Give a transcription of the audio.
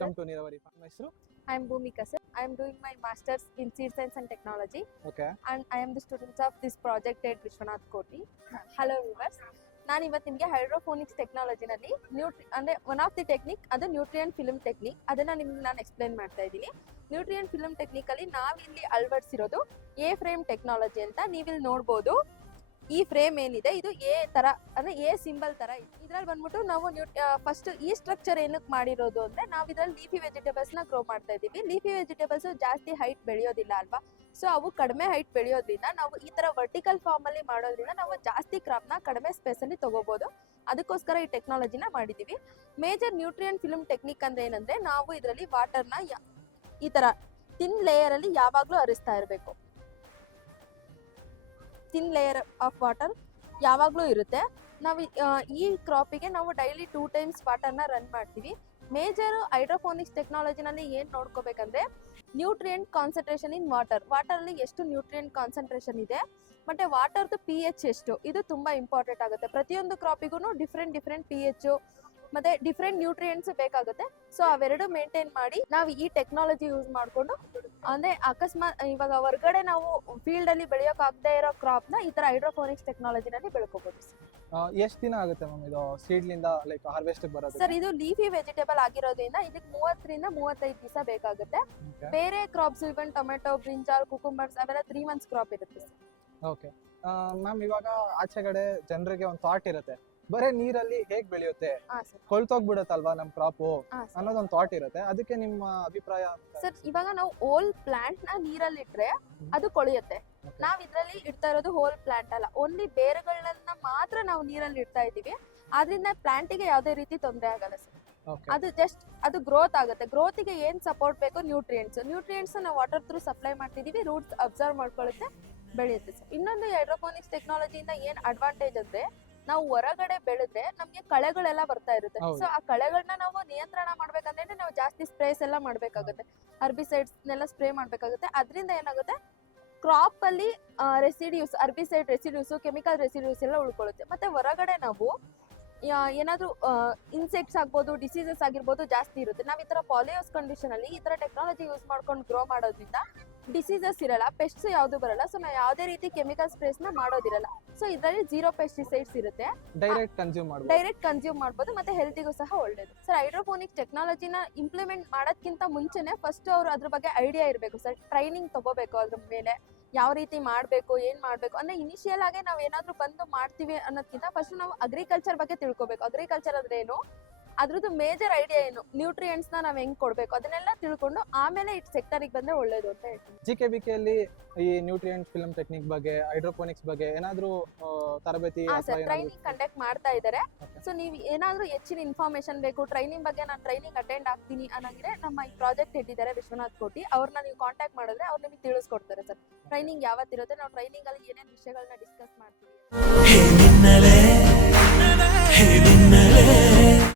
Welcome to Niravari. My ಹೆಸರು I am Bhumika sir. I am doing my masters in seed science and technology, okay and I am the student of this project at Vishwanath Koti. Hello viewers. ನಾನು ಇವತ್ತು ನಿಮಗೆ hydroponics ಟೆಕ್ನಾಲಜಿನಲ್ಲಿ ಅಂದರೆ one of the technique ಅದು nutrient film technique, ಅದನ್ನು ನಿಮ್ಗೆ ನಾನು explain ಮಾಡ್ತಾ ಇದ್ದೀನಿ. ನ್ಯೂಟ್ರಿಯನ್ ಫಿಲ್ಮ್ ಟೆಕ್ನಿಕಲ್ಲಿ ನಾವಿಲ್ಲಿ ಅಳವಡಿಸಿರೋದು ಎ ಫ್ರೇಮ್ ಟೆಕ್ನಾಲಜಿ ಅಂತ. ನೀವಿಲ್ಲಿ ನೋಡ್ಬೋದು ಈ ಫ್ರೇಮ್ ಏನಿದೆ ಇದು ಎ ತರ ಅಂದ್ರೆ ಎ ಸಿಂಬಲ್ ತರ ಇದೆ. ಇದ್ರಲ್ಲಿ ಬಂದ್ಬಿಟ್ಟು ನಾವು ಫಸ್ಟ್ ಈ ಸ್ಟ್ರಕ್ಚರ್ ಏನಕ್ಕೆ ಮಾಡಿರೋದು ಅಂದ್ರೆ ನಾವು ಇದ್ರಲ್ಲಿ ಲೀಫಿ ವೆಜಿಟೇಬಲ್ಸ್ ನ ಗ್ರೋ ಮಾಡ್ತಾ ಇದೀವಿ. ಲೀಫಿ ವೆಜಿಟೇಬಲ್ಸ್ ಜಾಸ್ತಿ ಹೈಟ್ ಬೆಳೆಯೋದಿಲ್ಲ ಅಲ್ವಾ, ಸೊ ಅವು ಕಡಿಮೆ ಹೈಟ್ ಬೆಳೆಯೋದ್ರಿಂದ ನಾವು ಈ ತರ ವರ್ಟಿಕಲ್ ಫಾರ್ಮ್ ಅಲ್ಲಿ ಮಾಡೋದ್ರಿಂದ ನಾವು ಜಾಸ್ತಿ ಕ್ರಾಪ್ ನ ಕಡಿಮೆ ಸ್ಪೇಸ್ ಅಲ್ಲಿ ತಗೋಬಹುದು. ಅದಕ್ಕೋಸ್ಕರ ಈ ಟೆಕ್ನಾಲಜಿನ ಮಾಡಿದೀವಿ. ಮೇಜರ್ ನ್ಯೂಟ್ರಿಯನ್ ಫಿಲ್ಮ್ ಟೆಕ್ನಿಕ್ ಅಂದ್ರೆ ಏನಂದ್ರೆ ನಾವು ಇದರಲ್ಲಿ ವಾಟರ್ನ ಈ ತರ ತಿನ್ ಲೇಯರ್ ಅಲ್ಲಿ ಯಾವಾಗ್ಲೂ ಹರಿಸ್ತಾ ಇರಬೇಕು. ಥಿನ್ ಲೇಯರ್ ಆಫ್ ವಾಟರ್ ಯಾವಾಗಲೂ ಇರುತ್ತೆ. ನಾವು ಈ ಕ್ರಾಪಿಗೆ ನಾವು ಡೈಲಿ 2 times ವಾಟರ್ನ ರನ್ ಮಾಡ್ತೀವಿ. ಮೇಜರ್ ಹೈಡ್ರೋಫೋನಿಕ್ಸ್ ಟೆಕ್ನಾಲಜಿನಲ್ಲಿ ಏನು ನೋಡ್ಕೋಬೇಕಂದ್ರೆ ನ್ಯೂಟ್ರಿಯೆಂಟ್ ಕಾನ್ಸಂಟ್ರೇಷನ್ ಇನ್ ವಾಟರಲ್ಲಿ ಎಷ್ಟು ನ್ಯೂಟ್ರಿಯೆಂಟ್ ಕಾನ್ಸಂಟ್ರೇಷನ್ ಇದೆ ಮತ್ತು ವಾಟರ್ದು pH ಎಷ್ಟು, ಇದು ತುಂಬ ಇಂಪಾರ್ಟೆಂಟ್ ಆಗುತ್ತೆ. ಪ್ರತಿಯೊಂದು ಕ್ರಾಪಿಗೂ ಡಿಫ್ರೆಂಟ್ pH ಮತ್ತೆ ಡಿಫ್ರೆಂಟ್ ನ್ಯೂಟ್ರಿಯೆಂಟ್ಸ್ ಬೇಕಾಗುತ್ತೆ. ಸೊ ಅವೆರಡು ಮೇಂಟೈನ್ ಮಾಡಿ ನಾವು ಈ ಟೆಕ್ನಾಲಜಿ ಯೂಸ್ ಮಾಡಿಕೊಂಡು ಅಂದ್ರೆ ಅಕಸ್ಮಾತ್ ಇವಾಗ ಹೊರಗಡೆ ನಾವು ಫೀಲ್ಡ್ ಅಲ್ಲಿ ಬೆಳೆಯೋಕ್ಕಾಗದೇ ಇರೋ ಕ್ರಾಪ್ ನ ಈ ತರ ಹೈಡ್ರೋಫೋನಿಕ್ಸ್ ಟೆಕ್ನಾಲಜಿನಲ್ಲಿ ಬೆಳ್ಕೋಬಹುದು. ಎಷ್ಟು ದಿನ ಆಗುತ್ತೆ ಮ್ಯಾಮ್ ಇದು ಸೀಡ್ಲಿಂದ ಲೈಕ್ ಹಾರ್ವೆಸ್ಟ್ ಬರೋದು? ಸರ್ ಇದು ಲೀಫಿ ವೆಜಿಟೇಬಲ್ ಆಗಿರೋದ್ರಿಂದ ಇದಕ್ಕೆ 30 ರಿಂದ 35 ದಿವಸ ಬೇಕಾಗುತ್ತೆ. ಬೇರೆ ಕ್ರಾಪ್ಸ್ ಇವನ್ ಟೊಮೆಟೊ, ಬ್ರಿಂಜಾಲ್, ಕುಕುಂಬರ್ಸ್ ಅವೆಲ್ಲ 3 months ಕ್ರಾಪ್ ಇರುತ್ತೆ ಸರ್. ಓಕೆ ಮ್ಯಾಮ್, ಇವಾಗ ಆಚೆಗಡೆ ಜನರಿಗೆ ಒಂದು ಥಾಟ್ ಇರುತ್ತೆ, ಬರೇ ನೀರಲ್ಲಿ ಹೇಗ್ ಬೆಳೆಯುತ್ತೆ, ಕೊಳ್ತೋಗ್ಬಿಡುತ್ತಲ್ವಾ ನಮ್ ಕ್ರಾಪು ಅನ್ನೋದೊಂದು ಥಾಟ್ ಇರುತ್ತೆ. ಅದಕ್ಕೆ ನಿಮ್ಮ ಅಭಿಪ್ರಾಯ? ಸರ್ ಇವಾಗ ನಾವು ಹೋಲ್ ಪ್ಲಾಂಟ್ ನ ನೀರಲ್ಲಿ ಇಟ್ರೆ ಅದು ಕೊಳೆಯುತ್ತೆ. ನಾವ್ ಇದ್ರಲ್ಲಿ ಇಡ್ತಾ ಇರೋದು ಹೋಲ್ ಪ್ಲಾಂಟ್ ಅಲ್ಲ, ಓನ್ಲಿ ಬೇರುಗಳನ್ನ ಮಾತ್ರ ನಾವು ನೀರಲ್ಲಿ ಇಡ್ತಾ ಇದೀವಿ. ಆದ್ರಿಂದ ಪ್ಲಾಂಟಿಗೆ ಯಾವುದೇ ರೀತಿ ತೊಂದರೆ ಆಗಲ್ಲ ಸರ್. ಅದು ಜಸ್ಟ್ ಅದು ಗ್ರೋತ್ ಆಗುತ್ತೆ. ಗ್ರೋತಿಗೆ ಏನ್ ಸಪೋರ್ಟ್ ಬೇಕು? ನ್ಯೂಟ್ರಿಯೆಂಟ್ಸ್ ನಾವು ವಾಟರ್ ಥ್ರೂ ಸಪ್ಲೈ ಮಾಡ್ತಿದೀವಿ, ರೂಟ್ಸ್ ಅಬ್ಸರ್ವ್ ಮಾಡ್ಕೊಳ್ಳುತ್ತೆ, ಬೆಳೆಯುತ್ತೆ ಸರ್. ಇನ್ನೊಂದು ಹೈಡ್ರೋಫೋನಿಕ್ಸ್ ಟೆಕ್ನಾಲಜಿಯಿಂದ ಏನ್ ಅಡ್ವಾಂಟೇಜ್ ಅಂದ್ರೆ ನಾವು ಹೊರಗಡೆ ಬೆಳೆದ್ರೆ ನಮ್ಗೆ ಕಳೆಗಳೆಲ್ಲ ಬರ್ತಾ ಇರುತ್ತೆ. ಸೊ ಆ ಕಳೆಗಳನ್ನ ನಾವು ನಿಯಂತ್ರಣ ಮಾಡ್ಬೇಕಂದ್ರೆ ನಾವು ಜಾಸ್ತಿ ಸ್ಪ್ರೇಸ್ ಎಲ್ಲ ಮಾಡ್ಬೇಕಾಗುತ್ತೆ, ಹರ್ಬಿಸೈಡ್ಸ್ ನೆಲ್ಲ ಸ್ಪ್ರೇ ಮಾಡ್ಬೇಕಾಗುತ್ತೆ. ಅದರಿಂದ ಏನಾಗುತ್ತೆ, ಕ್ರಾಪ್ ಅಲ್ಲಿ residues, herbicide residues, chemical residues ಎಲ್ಲ ಉಳ್ಕೊಳ್ಳುತ್ತೆ. ಮತ್ತೆ ಹೊರಗಡೆ ನಾವು ಏನಾದ್ರು ಇನ್ಸೆಕ್ಟ್ಸ್ ಆಗ್ಬೋದು, ಡಿಸೀಸಸ್ ಆಗಿರ್ಬೋದು ಜಾಸ್ತಿ ಇರುತ್ತೆ. ನಾವು ಈ ತರ ಪಾಲಿಯೋಸ್ ಕಂಡೀಷನ್ ಅಲ್ಲಿ ಈ ತರ ಟೆಕ್ನಾಲಜಿ ಯೂಸ್ ಮಾಡ್ಕೊಂಡು ಗ್ರೋ ಮಾಡೋದ್ರಿಂದ ಡಿಸೀಸಸ್ ಇರಲ್ಲ, ಪೆಸ್ಟ್ಸ್ ಯಾವ್ದು ಬರಲ್ಲ. ಸೊ ನಾವು ಯಾವುದೇ ರೀತಿ ಕೆಮಿಕಲ್ ಸ್ಪ್ರೇಸ್ ನ ಮಾಡೋದಿರಲ್ಲ. ಸೊ ಇದರಲ್ಲಿ 0 pesticides ಇರುತ್ತೆ, ಡೈರೆಕ್ಟ್ ಕನ್ಸ್ಯೂಮ್ ಮಾಡ್ಬೋದು, ಮತ್ತೆ ಹೆಲ್ತಿಗೂ ಸಹ ಒಳ್ಳೇದು ಸರ್. ಹೈಡ್ರೋಫೋನಿಕ್ ಟೆಕ್ನಾಲಜಿನ ಇಂಪ್ಲಿಮೆಂಟ್ ಮಾಡೋದ್ಕಿಂತ ಮುಂಚೆನೆ ಫಸ್ಟ್ ಅವ್ರು ಅದ್ರ ಬಗ್ಗೆ ಐಡಿಯಾ ಇರಬೇಕು ಸರ್. ಟ್ರೈನಿಂಗ್ ತಗೋಬೇಕು ಅದ್ರ ಮೇಲೆ, ಯಾವ ರೀತಿ ಮಾಡಬೇಕು, ಏನ್ ಮಾಡಬೇಕು ಅಂದ್ರೆ ಇನಿಷಿಯಲ್ ಆಗಿ ನಾವು ಏನಾದ್ರೂ ಬಂದು ಮಾಡ್ತೀವಿ ಅನ್ನೋದಕ್ಕಿಂತ ಫಸ್ಟ್ ನಾವು ಅಗ್ರಿಕಲ್ಚರ್ ಬಗ್ಗೆ ತಿಳ್ಕೊಬೇಕು. ಅಗ್ರಿಕಲ್ಚರ್ ಅಂದ್ರೆ ಏನು, ಅದ್ರದ್ದು ಮೇಜರ್ ಐಡಿಯಾ ಏನು, ನ್ಯೂಟ್ರಿಯೆಂಟ್ಸ್ ನ ನಾವ್ ಹೆಂಗ್ ಕೊಡ್ಬೇಕು, ಅದನ್ನೆಲ್ಲ ತಿಳ್ಕೊಂಡು ಆಮೇಲೆ ಇಟ್ ಸೆಕ್ಟರಿಗೆ ಬಂದ್ರೆ ಒಳ್ಳೇದು ಅಂತ ಹೇಳ್ತೀನಿ. GKBK ಅಲ್ಲಿ ಈ ನ್ಯೂಟ್ರಿಯೆಂಟ್ ಫಿಲ್ಮ್ ಟೆಕ್ನಿಕ್ ಬಗ್ಗೆ, ಹೈಡ್ರೋಫೋನಿಕ್ಸ್ ಬಗ್ಗೆ ಏನಾದ್ರೂ ತರಬೇತಿ ಟ್ರೈನಿಂಗ್ ಕಂಡಕ್ಟ್ ಮಾಡ್ತಾ ಇದ್ದಾರೆ. ಸೊ ನೀವು ಏನಾದ್ರೂ ಹೆಚ್ಚಿನ ಇನ್ಫಾರ್ಮೇಶನ್ ಬೇಕು, ಟ್ರೈನಿಂಗ್ ಬಗ್ಗೆ ನಾನು ಟ್ರೈನಿಂಗ್ ಅಟೆಂಡ್ ಆಗ್ತೀನಿ ಅನ್ನಂಗಿದ್ರೆ ನಮ್ಮ ಈ ಪ್ರಾಜೆಕ್ಟ್ ಇಟ್ಟಿದ್ದಾರೆ ವಿಶ್ವನಾಥ್ ಕೋಟಿ, ಅವ್ರನ್ನ ನೀವು ಕಾಂಟ್ಯಾಕ್ಟ್ ಮಾಡಿದ್ರೆ ಅವ್ರು ನಿಮಗೆ ತಿಳಿಸ್ಕೊಡ್ತಾರೆ ಸರ್. ಟ್ರೈನಿಂಗ್ ಯಾವತ್ತಿರುತ್ತೆ, ನಾವು ಟ್ರೈನಿಂಗ್ ಅಲ್ಲಿ ಏನೇನು ವಿಷಯಗಳನ್ನ ಡಿಸ್ಕಸ್ ಮಾಡ್ತೀವಿ.